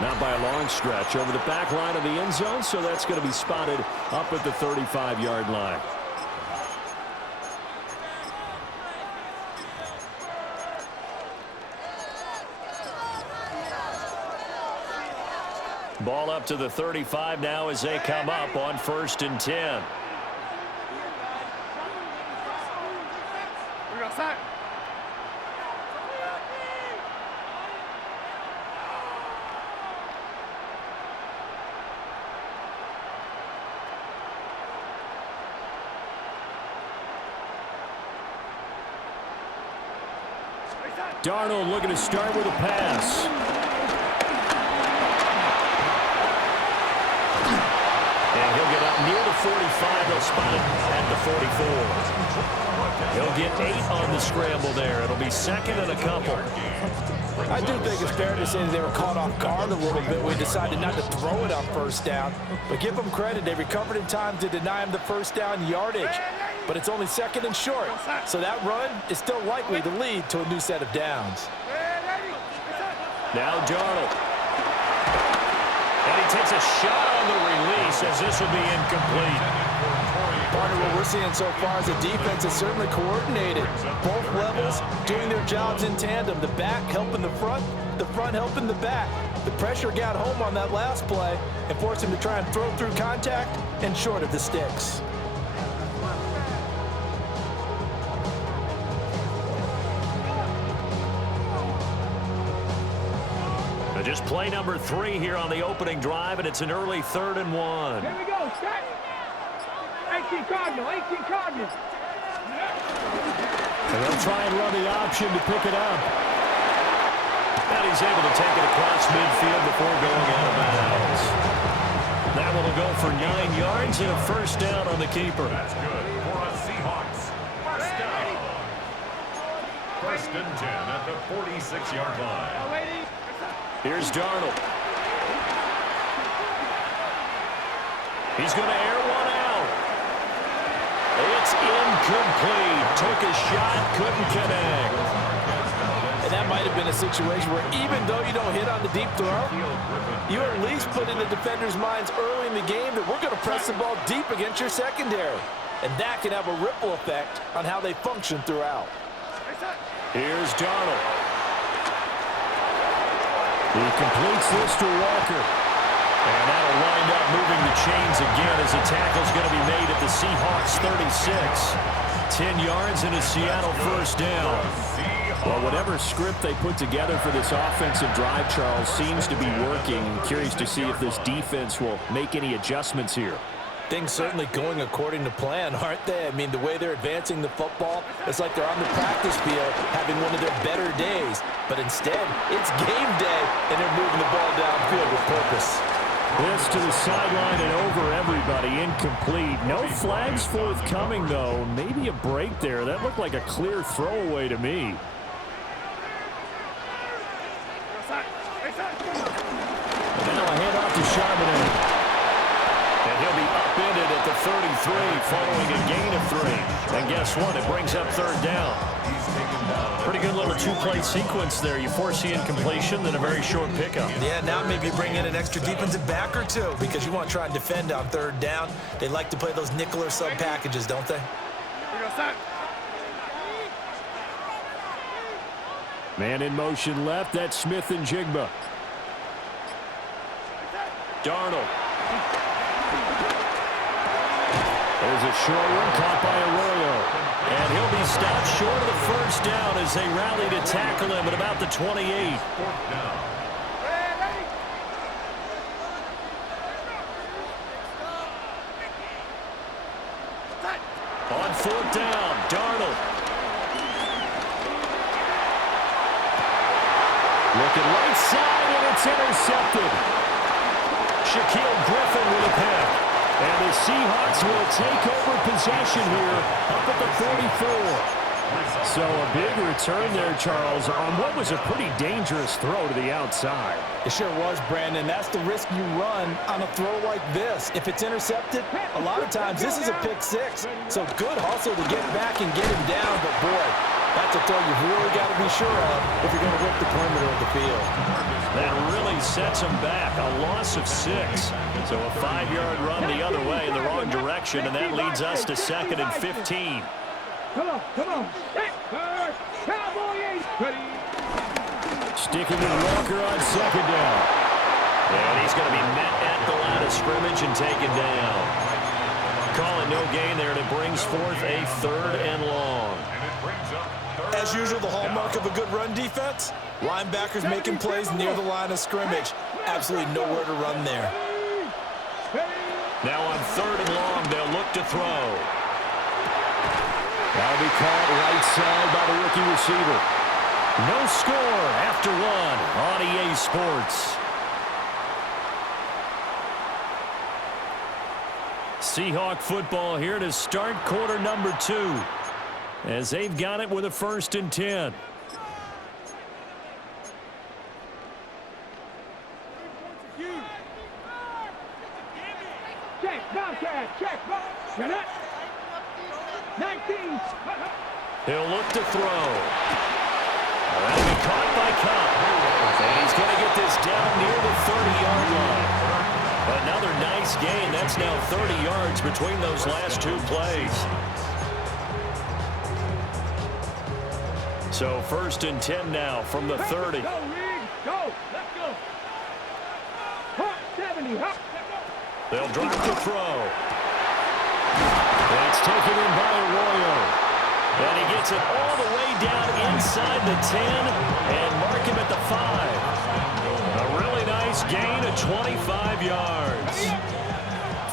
Not by a long stretch over the back line of the end zone, so that's going to be spotted up at the 35-yard line. Ball up to the 35 now as they come up on 1st and 10. Darnold looking to start with a pass. And he'll get up near the 45. They'll spot it at the 44. He'll get 8 on the scramble there. It'll be 2nd and a couple. I do think it's fair to say that they were caught off guard a little bit. We decided not to throw it on 1st down. But give them credit. They recovered in time to deny him the 1st down yardage. But it's only 2nd and short. So that run is still likely to lead to a new set of downs. Now Darnold. And he takes a shot on the release as this will be incomplete. Partner, what we're seeing so far is the defense is certainly coordinated. Both levels doing their jobs in tandem. The back helping the front helping the back. The pressure got home on that last play and forced him to try and throw through contact and short of the sticks. Just play number 3 here on the opening drive, and it's an early 3rd and 1. Here we go, set. 18 Cardinal, 18 Cardinal. And they'll try and run the option to pick it up. And he's able to take it across midfield before going out of bounds. That one will go for 9 yards and a 1st down on the keeper. That's good for a Seahawks. 1st down. 1st and 10 at the 46-yard line. Here's Darnold. He's going to air one out. It's incomplete. Took a shot, couldn't connect. And that might have been a situation where even though you don't hit on the deep throw, you at least put in the defenders' minds early in the game that we're going to press the ball deep against your secondary. And that can have a ripple effect on how they function throughout. Here's Darnold. He completes this to Walker. And that'll wind up moving the chains again as the tackle's going to be made at the Seahawks 36. 10 yards and a Seattle 1st down. Well, whatever script they put together for this offensive drive, Charles, seems to be working. Curious to see if this defense will make any adjustments here. Things certainly going according to plan, aren't they? I mean, the way they're advancing the football, it's like they're on the practice field having one of their better days. But instead, it's game day, and they're moving the ball downfield with purpose. This to the sideline and over everybody. Incomplete. No flags forthcoming, though. Maybe a break there. That looked like a clear throwaway to me. And now a handoff to Charbonnet. And he'll be upended at the 33 following a gain of 3. And guess what? It brings up 3rd down. Pretty good little 2-play sequence there. You force the incompletion, then a very short pickup. Yeah, now maybe you bring in an extra defensive back or 2 because you want to try and defend on 3rd down. They like to play those nickel or sub packages, don't they? Man in motion left. That's Smith and Jigba. Darnold. There's a short one caught by Arroyo. And he'll be stopped short of the 1st down as they rally to tackle him at about the 28. 4th down. On 4th down, Darnold. Looking right side, and it's intercepted. Shaquille Griffin with a pick. And the Seahawks will take over possession here up at the 44. So a big return there, Charles, on what was a pretty dangerous throw to the outside. It sure was, Brandon. That's the risk you run on a throw like this. If it's intercepted, a lot of times this is a pick 6. So good hustle to get back and get him down. But, boy, that's a throw you've really got to be sure of if you're going to work the perimeter of the field. That really sets them back. A loss of 6. So a 5-yard run the other way in the wrong direction, and that leads us to 2nd and 15. Come on, come on. Cowboy 8. Sticking with Walker on 2nd down. And he's going to be met at the line of scrimmage and taken down. Call it no gain there, and it brings forth a 3rd and long. As usual, the hallmark of a good run defense, linebackers making plays near the line of scrimmage. Absolutely nowhere to run there. Now on 3rd and long, they'll look to throw. That'll be caught right side by the rookie receiver. No score after 1 on EA Sports. Seahawk football here to start quarter number 2. As they've got it with a 1st and 10. Check, Bobcat, check, Bobcat. 19. He'll look to throw. That'll be caught by Cup. And he's going to get this down near the 30-yard line. Another nice gain. That's now 30 yards between those last 2 plays. So 1st and 10 now from the 30. Go, Reed. Go. Let's go. Hot 70. Hot. They'll drop to throw. That's taken in by Arroyo. And he gets it all the way down inside the 10 and mark him at the 5. A really nice gain of 25 yards.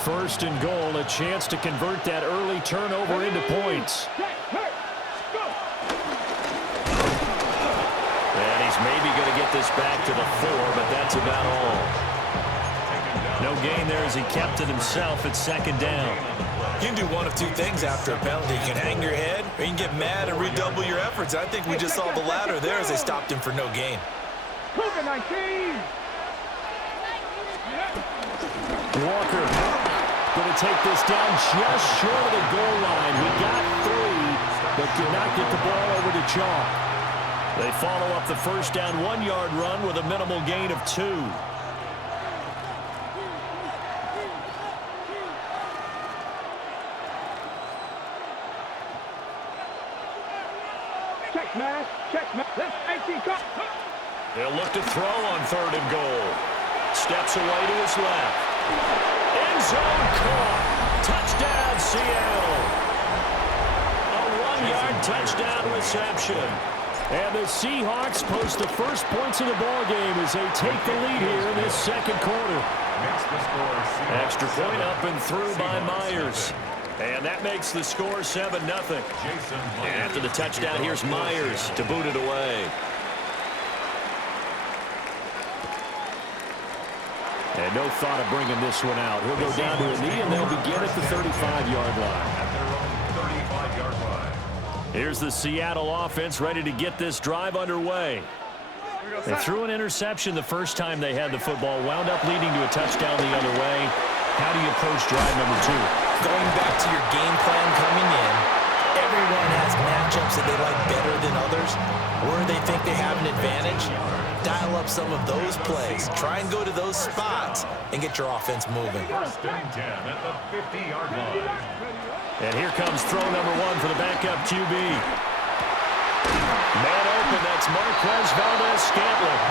1st and goal, a chance to convert that early turnover into points. And he's maybe going to get this back to the 4, but that's about all. No gain there as he kept it himself at 2nd down. You can do one of 2 things after a penalty. You can hang your head, or you can get mad and redouble your efforts. I think we just saw the latter there as they stopped him for no gain. Cougar 19. Walker going to take this down just short of the goal line. He got 3, but did not get the ball over to Chalk. They follow up the 1st down 1-yard run with a minimal gain of 2. Check, man. Check, man. Let's 18. Go. They'll look to throw on 3rd and goal. Steps away to his left. End zone caught. Touchdown, Seattle. A 1-yard touchdown reception. And the Seahawks post the first points of the ballgame as they take the lead here in this 2nd quarter. Extra point up and through by Myers. And that makes the score 7-0. And after the touchdown, here's Myers to boot it away. And no thought of bringing this one out. He'll go down to a knee, and they'll begin at the 35-yard line. Here's the Seattle offense ready to get this drive underway. They threw an interception the first time they had the football, wound up leading to a touchdown the other way. How do you approach drive number 2? Going back to your game plan coming in, everyone has matchups that they like better than others, where they think they have an advantage. Dial up some of those plays. Try and go to those spots and get your offense moving. 1st and 10 at the 50-yard line. And here comes throw number 1 for the backup QB. Man open, that's Marquez Valdez-Scantling.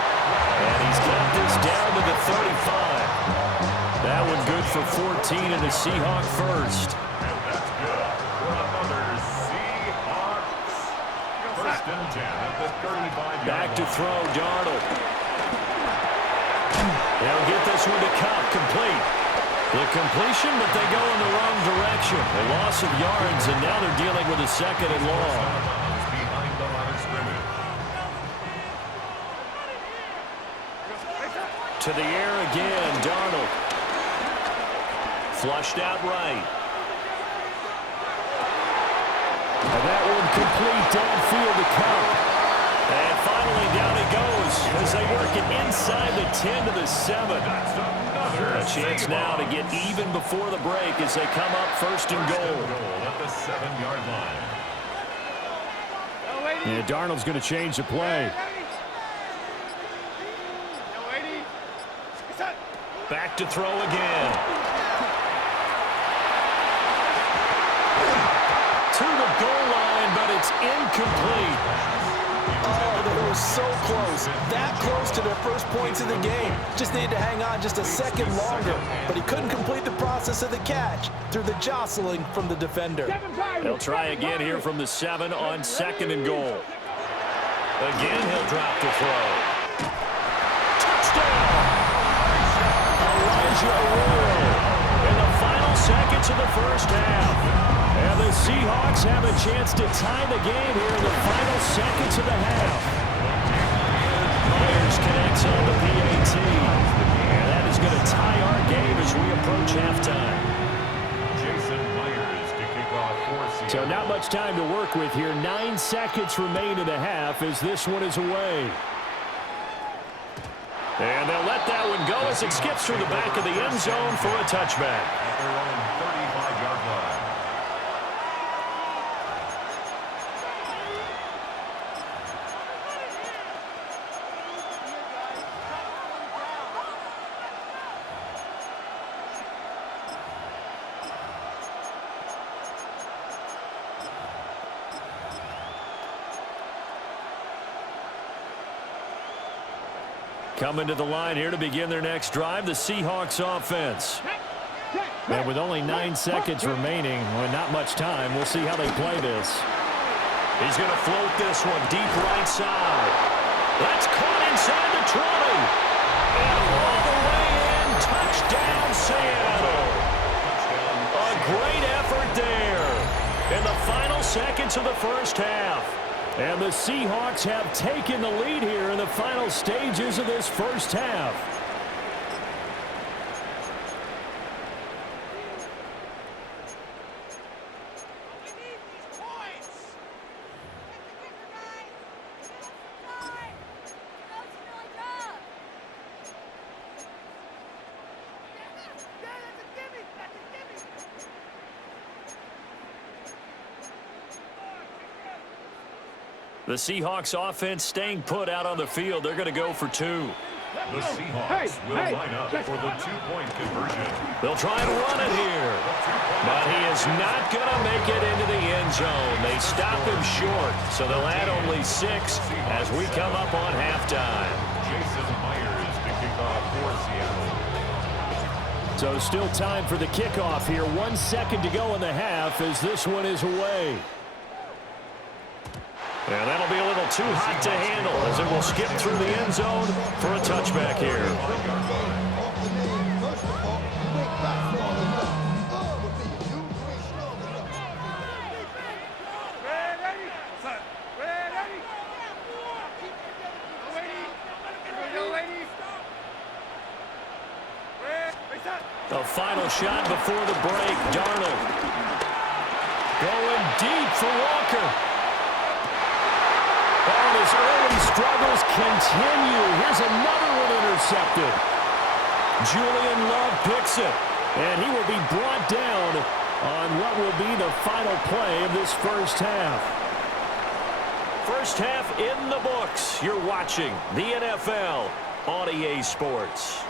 And he's got this down to the 35. That one good for 14 and a Seahawk 1st. And that's good for another Seahawks. 1st and 10 at the 35-yard line. Back to throw, Darnold. They'll get this one to Cup, complete. The completion, but they go in the wrong direction. A loss of yards, and now they're dealing with a 2nd and long. Behind the line of scrimmage. To the air again, Darnold. Flushed out right. And that one complete downfield to Cup. And finally down he goes as they work it inside the 10 to the 7. A chance now to get even before the break as they come up 1st and goal. At the 7-yard line. And Darnold's going to change the play. Back to throw again. To the goal line, but it's incomplete. Oh, they were so close. That close to their first points of the game. Just needed to hang on just a second longer. But he couldn't complete the process of the catch through the jostling from the defender. They'll try again here from the 7 on 2nd and goal. Again, he'll drop to throw. Touchdown! Elijah Royal in the final seconds of the first half. And the Seahawks have a chance to tie the game here in the final seconds of the half. Myers connects on the PAT. And that is going to tie our game as we approach halftime. Jason Myers to kick off for Seattle. So not much time to work with here. 9 seconds remain in the half as this one is away. And they'll let that one go as it skips through the back of the end zone for a touchback. At their own 35-yard line. Coming to the line here to begin their next drive, the Seahawks offense. And with only 9 seconds remaining, well, not much time, we'll see how they play this. He's going to float this one deep right side. That's caught inside the 20. And all the way in, touchdown Seattle. A great effort there in the final seconds of the first half. And the Seahawks have taken the lead here in the final stages of this first half. The Seahawks offense staying put out on the field. They're going to go for 2. The Seahawks will line up for the 2-point conversion. They'll try and run it here. But he is not going to make it into the end zone. They stop him short, so they'll add only 6 as we come up on halftime. Jason Myers to kick off for Seattle. So still time for the kickoff here. 1 second to go in the half as this one is away. And that'll be a little too hot to handle as it will skip through the end zone for a touchback here. A final shot before the break. Darnold going deep for Walker. And his early struggles continue. Here's another one intercepted. Julian Love picks it. And he will be brought down on what will be the final play of this first half. First half in the books. You're watching the NFL on EA Sports.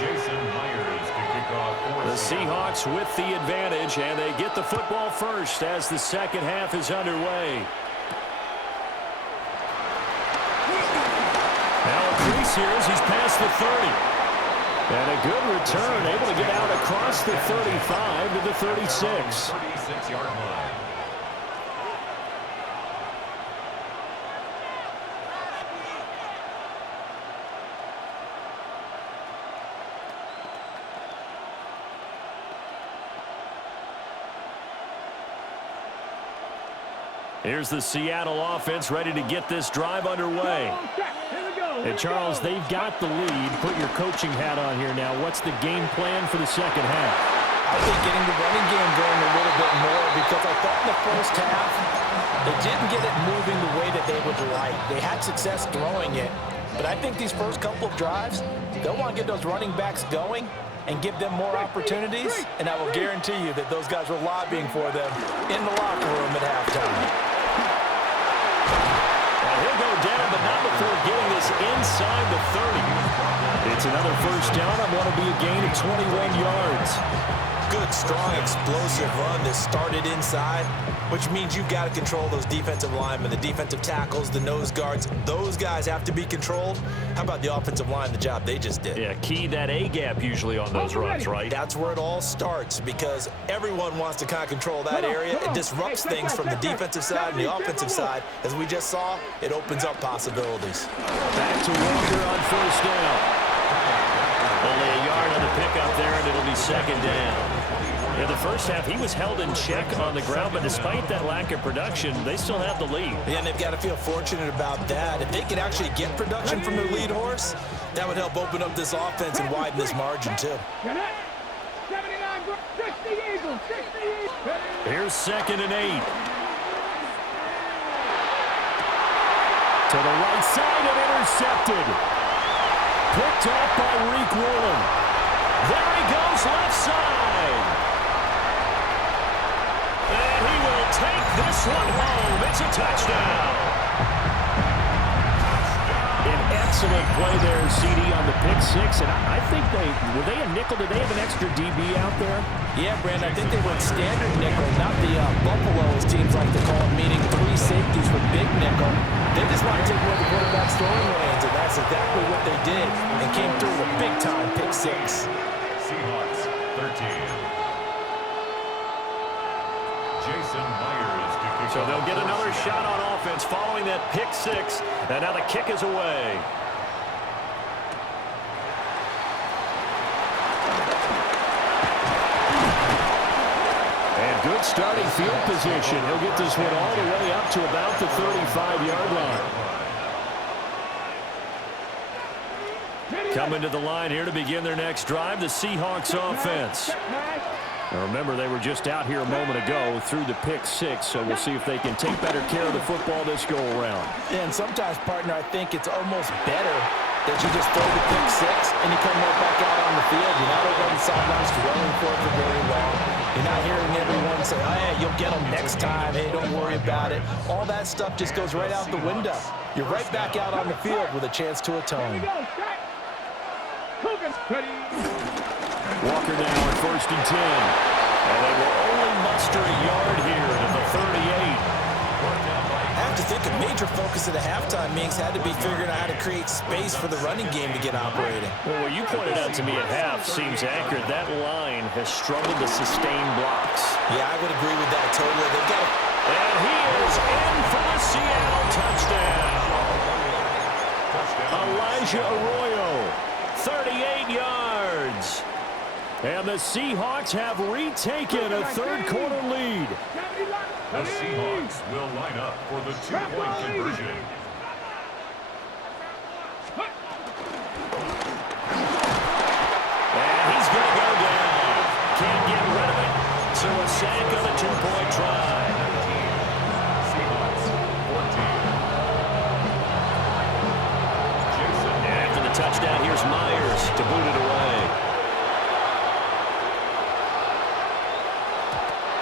Jason Myers to kick off for The Seahawks with the advantage, and they get the football first as the second half is underway. Now a crease here as he's past the 30. And a good return, able to get out across the 35 to the 36. 36-yard line. Here's the Seattle offense ready to get this drive underway. And Charles, they've got the lead. Put your coaching hat on here now. What's the game plan for the second half? I think getting the running game going a little bit more, because I thought in the first half they didn't get it moving the way that they would like. They had success throwing it. But I think these first couple of drives, they'll want to get those running backs going and give them more opportunities, and I will guarantee you that those guys were lobbying for them in the locker room at halftime. And he'll go down, but not before getting this It's another first down on what will be a gain of 21 yards. Good, strong, explosive run that started inside, which means you've got to control those defensive linemen, the defensive tackles, the nose guards. Those guys have to be controlled. How about the offensive line, the job they just did? Yeah, key that A-gap usually on those runs, right? That's where it all starts, because everyone wants to kind of control that area. It disrupts things from the defensive side and the offensive side. As we just saw, it opens up possibilities. Back to Walker on first down. Only a yard on the pickup there, and it'll be second down. In the first half, he was held in check on the ground, but despite that lack of production, they still have the lead. Yeah, and they've got to feel fortunate about that. If they can actually get production from their lead horse, that would help open up this offense and widen this margin, too. Here's 2nd and 8. To the right side and intercepted. Picked off by Reek Woolen. There he goes, left side. And he will take this one home. It's a touchdown. An excellent play there, CD, on the pick six. And I think were they a nickel? Did they have an extra DB out there? Yeah, Brandon, I think they went standard nickel, not the Buffalo, as teams like to call it, meaning 3 safeties with big nickel. They just want to take away the quarterback's throwing lanes, and that's exactly what they did, and came through with big-time pick six. Seahawks 13. Jason Myers to kick. So they'll get another shot on offense following that pick six, and now the kick is away. And good starting field position. He'll get this one all the way up to about the 35-yard line. Coming to the line here to begin their next drive, the Seahawks offense. Now remember, they were just out here a moment ago through the pick six, so we'll see if they can take better care of the football this go-around. Yeah, and sometimes, partner, I think it's almost better that you just throw the pick six and you come right back out on the field. You're not over on the sidelines dwelling for it for very long. You're not hearing everyone say, oh, yeah, you'll get them next time. Hey, don't worry about it. All that stuff just goes right out the window. You're right back out on the field with a chance to atone. Walker now on 1st and 10. And they will only muster a yard here to the 38. I have to think a major focus of the halftime meetings had to be figuring out how to create space for the running game to get operating. Well, what you pointed out to me at half seems accurate. That line has struggled to sustain blocks. Yeah, I would agree with that totally. They've got And he is in for the Seattle touchdown. Elijah Arroyo, 38 yards. And the Seahawks have retaken a third-quarter lead. The Seahawks will line up for the two-point conversion. And he's going to go down. Can't get rid of it. So a sack on a two-point try. Seahawks 14. Jason. After the touchdown, here's Myers to boot it away.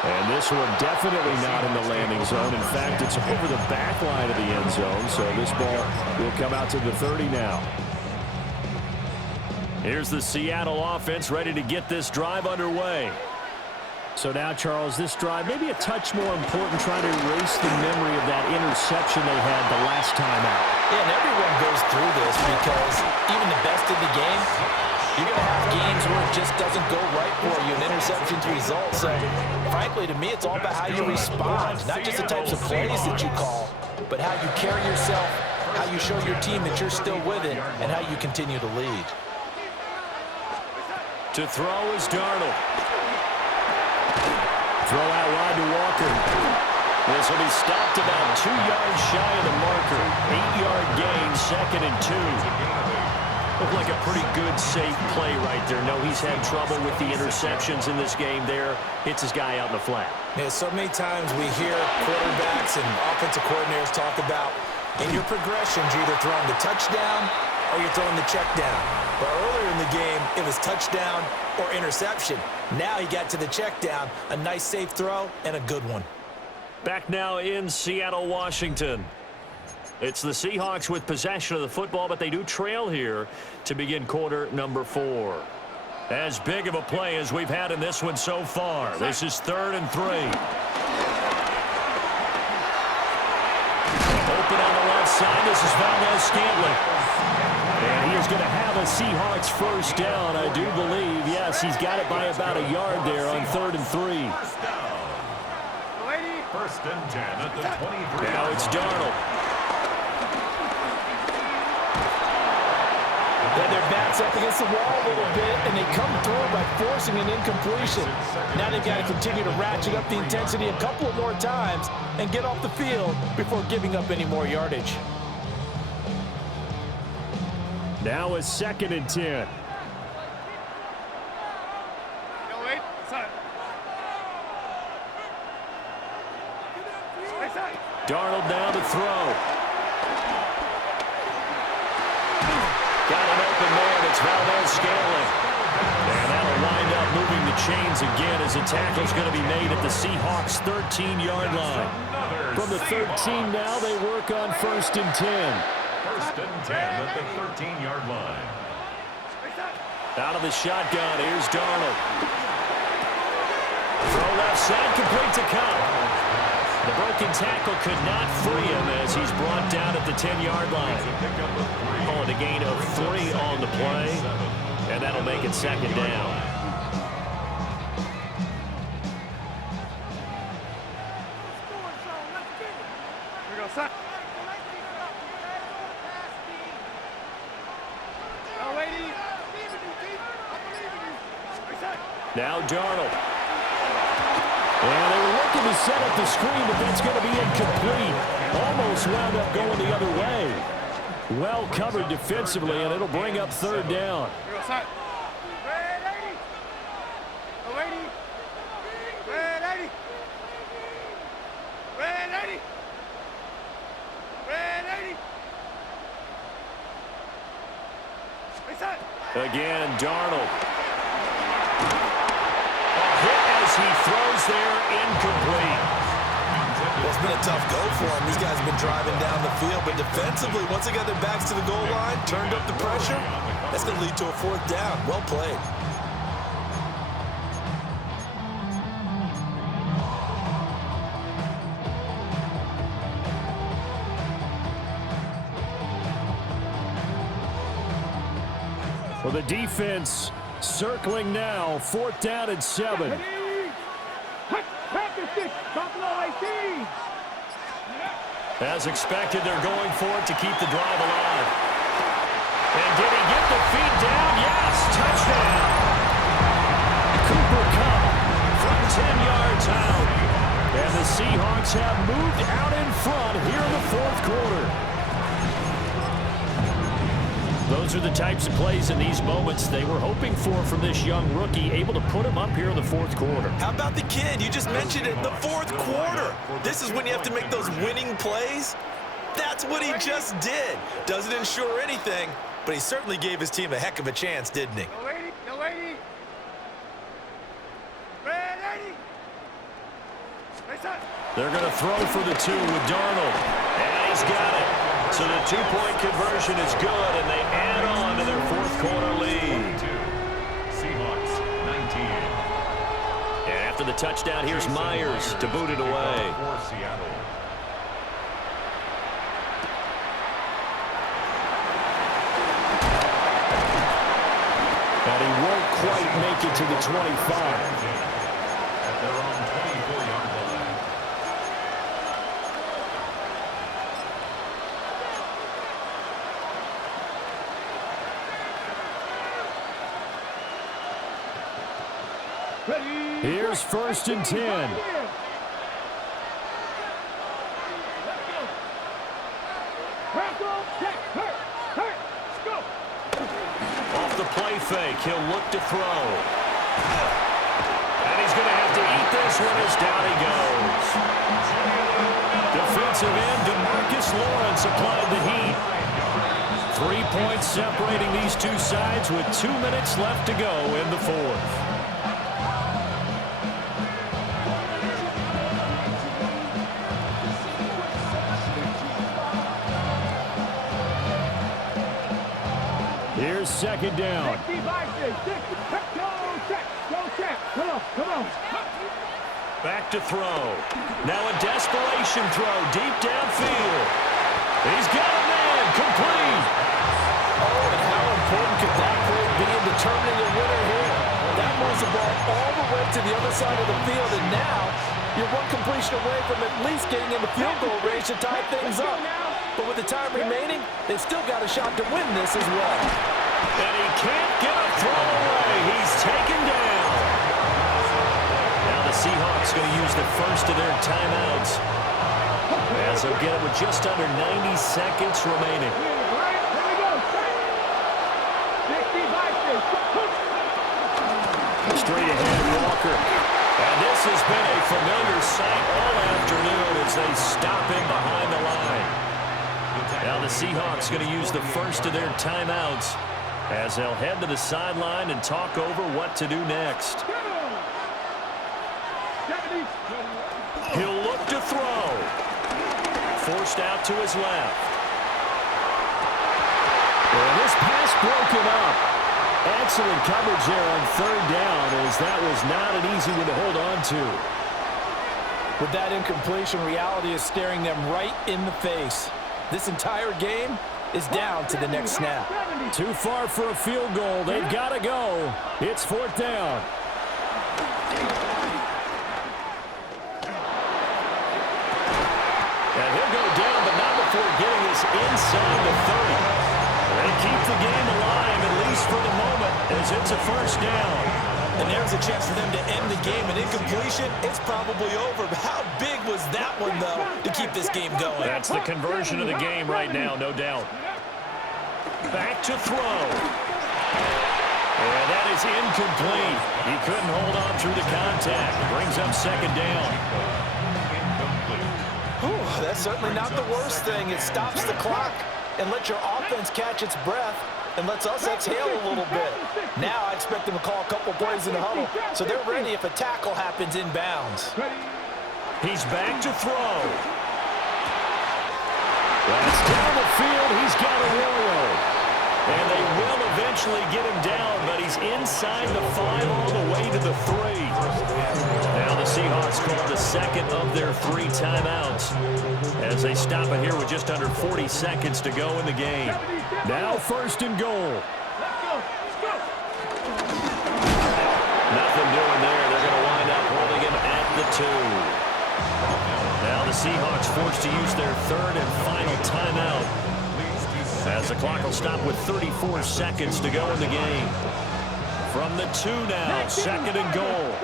And this one definitely not in the landing zone. In fact, it's over the back line of the end zone. So this ball will come out to the 30 now. Here's the Seattle offense ready to get this drive underway. So now, Charles, this drive maybe a touch more important, trying to erase the memory of that interception they had the last time out. Yeah, and everyone goes through this because even the best in the game, you're going to have games where it just doesn't go right for you, and interceptions result. So, frankly, to me, it's all about how you respond, not just the types of plays that you call, but how you carry yourself, how you show your team that you're still with it, and how you continue to lead. To throw is Darnold. Throw out wide to Walker. This will be stopped about 2 yards shy of the marker. 8-yard gain, 2nd and 2. Looked like a pretty good, safe play right there. No, he's had trouble with the interceptions in this game there. Hits his guy out in the flat. Yeah, so many times we hear quarterbacks and offensive coordinators talk about in your progressions, you're either throwing the touchdown or you're throwing the check down. But earlier in the game, it was touchdown or interception. Now he got to the check down, a nice safe throw and a good one. Back now in Seattle, Washington. It's the Seahawks with possession of the football, but they do trail here to begin quarter number 4. As big of a play as we've had in this one so far. This is 3rd and 3. Open on the left side. This is Valdez-Scantling. And he is going to have a Seahawks first down, I do believe. Yes, he's got it by about a yard there on 3rd and 3. First and 10 at the 23. Now it's Darnold. Then their backs up against the wall a little bit, and they come through by forcing an incompletion. Now they've got to continue to ratchet up the intensity a couple of more times and get off the field before giving up any more yardage. Now it's 2nd and 10. Darnold now to throw. Got an open man. It's Valdez-Scantling. And that'll wind up moving the chains again as a tackle's going to be made at the Seahawks' 13-yard line. From the 13 now, they work on 1st and 10. First and 10 at the 13-yard line. Out of the shotgun, here's Darnold. Throw left side, complete to Cobb. The broken tackle could not free him as he's brought down at the 10-yard line. Call it a gain of 3 on the play, and that'll make it 2nd down. Now Darnold. And they were looking to set up the screen, but that's going to be incomplete. Almost wound up going the other way. Well covered defensively, and it'll bring up 3rd down. Again, Darnold. He throws there, incomplete. Well, it's been a tough go for him. These guys have been driving down the field, but defensively, once they got their backs to the goal line, turned up the pressure, that's going to lead to a 4th down. Well played. For the defense, circling now, 4th down and 7. As expected, they're going for it to keep the drive alive. And did he get the feet down? Yes, touchdown. Cooper Kupp from 10 yards out. And the Seahawks have moved out in front here in the 4th quarter. Those are the types of plays in these moments they were hoping for from this young rookie, able to put him up here in the 4th quarter. How about the kid? You just mentioned it, the 4th quarter. This is when you have to make those winning plays. That's what he just did. Doesn't ensure anything, but he certainly gave his team a heck of a chance, didn't he? They're going to throw for the 2 with Darnold. And he's got it. So the 2-point conversion is good, and they add on to their 4th quarter lead. Seahawks 19. And after the touchdown, here's Myers to boot it away. And he won't quite make it to the 25. At their own 24-yard line. Here's 1st and 10. Off the play fake, he'll look to throw. And he's going to have to eat this one as down he goes. Defensive end DeMarcus Lawrence applied the heat. 3 points separating these two sides with 2 minutes left to go in the 4th. second down. Come on. Back to throw. Now a desperation throw deep downfield. He's got a man. Complete. Oh, and how important could that play be in determining a winner here? That moves the ball all the way to the other side of the field, and now you're one completion away from at least getting in the field goal range to tie things up. But with the time remaining, they've still got a shot to win this as well. And he can't get a throw away. He's taken down. Now the Seahawks going to use the first of their timeouts, as they'll get it with just under 90 seconds remaining. Straight ahead, Walker. And this has been a familiar sight all afternoon as they stop him behind the line. Now the Seahawks going to use the first of their timeouts as they'll head to the sideline and talk over what to do next. He'll look to throw. Forced out to his left. And this pass broken up. Excellent coverage there on third down, as that was not an easy one to hold on to. With that incompletion, reality is staring them right in the face. This entire game is down to the next snap. Too far for a field goal. They've got to go. It's fourth down. And he'll go down, but not before getting us inside the 30. They keep the game alive, at least for the moment, as it's a first down. And there's a chance for them to end the game. An incompletion, it's probably over. But how big was that one, though, to keep this game going? That's the conversion of the game right now, no doubt. Back to throw. And that is incomplete. He couldn't hold on through the contact. Brings up second down. Whew, that's certainly not the worst thing. It stops the clock and lets your offense catch its breath and lets us exhale a little bit. Now I expect them to call a couple plays in the huddle, so they're ready if a tackle happens inbounds. He's back to throw. That's down the field. He's got Arroyo. And they will eventually get him down, but he's inside the 5 all the way to the 3. Now the Seahawks call the second of their 3 timeouts as they stop it here with just under 40 seconds to go in the game. Now first and goal. Nothing doing there. They're going to wind up holding him at the 2. Now the Seahawks forced to use their third and final timeout, as the clock will stop with 34 seconds to go in the game. From the 2 now, second and goal.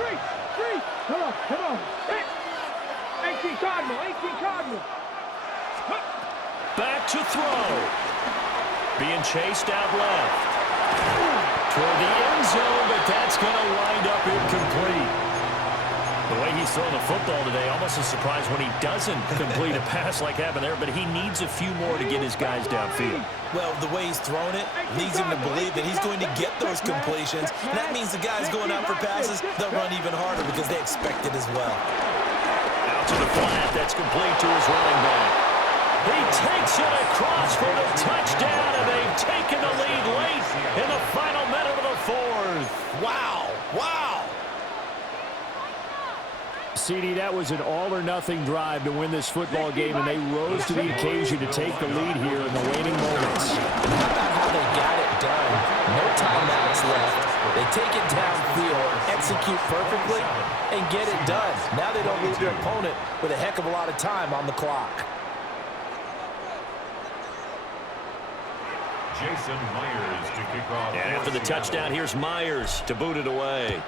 Come on. 18 Cardinal. Back to throw. Being chased out left. Toward the end zone, but that's going to wind up incomplete. The way he's throwing the football today, almost a surprise when he doesn't complete a pass like happened there, but he needs a few more to get his guys downfield. Well, the way he's thrown it leads him to believe that he's going to get those completions, and that means the guys going out for passes, they'll run even harder because they expect it as well. Out to the flat, that's complete to his running back. He takes it across for the touchdown, and they've taken the lead late in the final minute of the 4th. Wow. CD, that was an all-or-nothing drive to win this football game, and they rose to the occasion to take the lead here in the waning moments. How about how they got it done? No timeouts left. They take it downfield, execute perfectly, and get it done. Now they don't leave their opponent with a heck of a lot of time on the clock. Jason Myers to kick off. And after the touchdown, here's Myers to boot it away.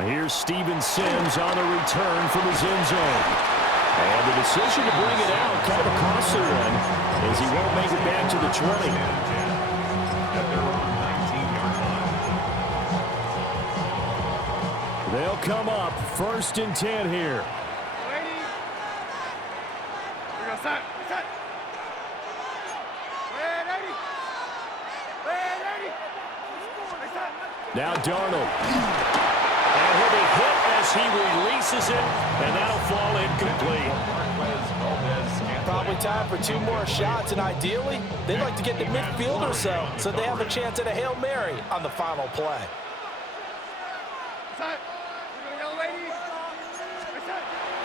Here's Steven Sims on the return from his end zone. And the decision to bring it out, kind of a costly one, as he won't make it back to the 20. At their own 19-yard line. They'll come up first and 10 here. Now Darnold. And he'll be hit as he releases it, and that'll fall incomplete. Probably time for 2 more shots, and ideally, they'd like to get to midfield or so they have a chance at a Hail Mary on the final play.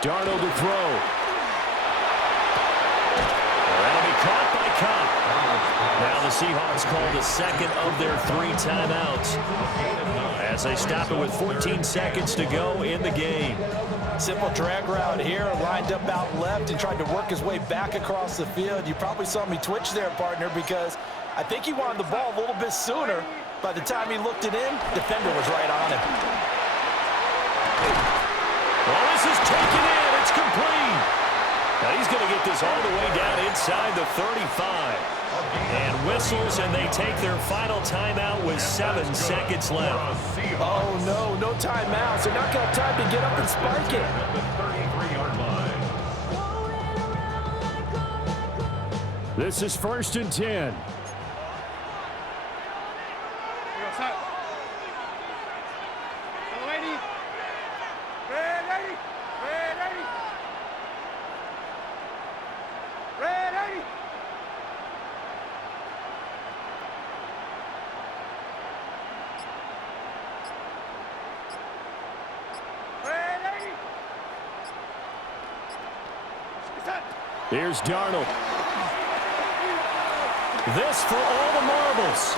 Darnold to throw. That'll be caught by Cobb. Now the Seahawks call the second of their 3 timeouts as they stop it with 14 seconds to go in the game. Simple drag route here, lined up out left and tried to work his way back across the field. You probably saw me twitch there, partner, because I think he wanted the ball a little bit sooner. By the time he looked it in, defender was right on him. Well, this is taken in. It's complete. Now he's going to get this all the way down inside the 35. And whistles, and they take their final timeout with 7 seconds left. Oh, no timeouts. They're not going to have time to get up and spike it. At the 33-yard line. This is 1st and 10. Here's Darnold. This for all the marbles.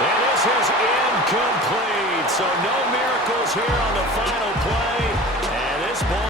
And this is incomplete. So no miracles here on the final play. And this ball